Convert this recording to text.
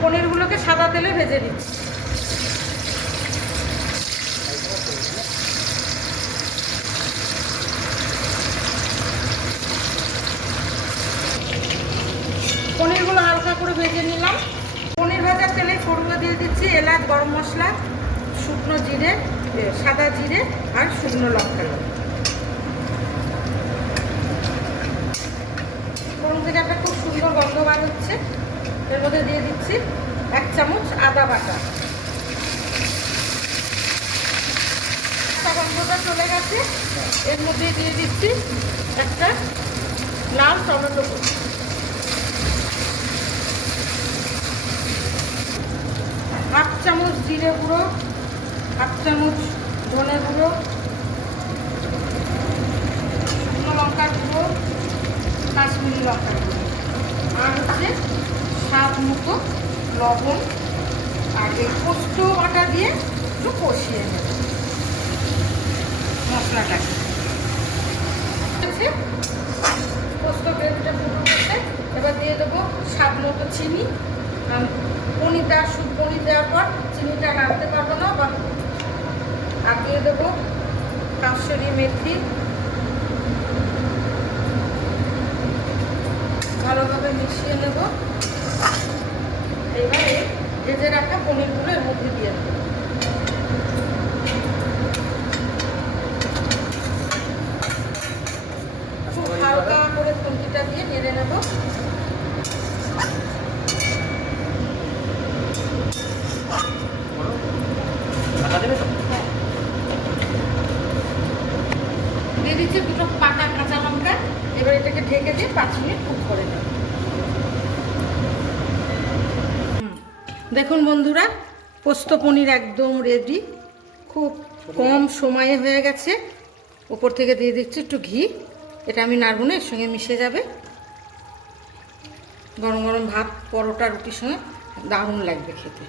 পনিরগুলোকে সাদা তেলে ভেজে দিচ্ছি। পনিরগুলো হালকা করে ভেজে নিলাম। পনির ভাজার তেলে ফোড়নে দিয়ে দিচ্ছি এলাচ, গরম মশলা, শুকনো জিরে, সাদা জিরে আর শুকনো লঙ্কা। ফোড়ন থেকে একটা খুব সুন্দর গন্ধ বার হচ্ছে। এর মধ্যে দিয়ে দিচ্ছি 1 চামচ আদা বাটা। গন্ধটা চলে গেছে। এর মধ্যে দিয়ে দিচ্ছি একটা লাল টমেটো কুচি, 1/2 চামচ জিরে গুঁড়ো, 1/2 চামচ ধনে গুঁড়ো, শুকনো লঙ্কার গুঁড়ো, কাশ্মীরি লঙ্কার গুঁড়ো, আর হচ্ছে স্বাদ মতো লবণ। আর এই পোস্ত বাটা দিয়ে একটু কষিয়ে নেব মশলাটাকে। পোস্ত গ্রেভিটা ফুটে গেছে। এবার দিয়ে দেবো স্বাদ মতো চিনি। পনির দেওয়ার শুধু পনির দেওয়ার পর চিনিটা নাড়তে পারবো না। আর দিয়ে দেবো কাসুরি মেথি। ভালোভাবে মিশিয়ে নেব। এবারে ভেজে রাখা পনিরগুলো এর মধ্যে দিয়ে দেবো। খুব হালকা করে খুন্তিটা দিয়ে নেড়ে নেব। দিয়ে দিচ্ছি 2টো পাকা কাঁচা লঙ্কা। এবার এটাকে ঢেকে দিয়ে 5 মিনিট কুক করে নেব। দেখুন বন্ধুরা, পোস্ত পনির একদম রেডি। খুব কম সময়ে হয়ে গেছে। উপর থেকে দিয়ে দিচ্ছি একটু ঘি। এটা আমি নাড়ব না, এর সঙ্গে মিশে যাবে। গরম গরম ভাত, পরোটা, রুটির সঙ্গে দারুণ লাগবে খেতে।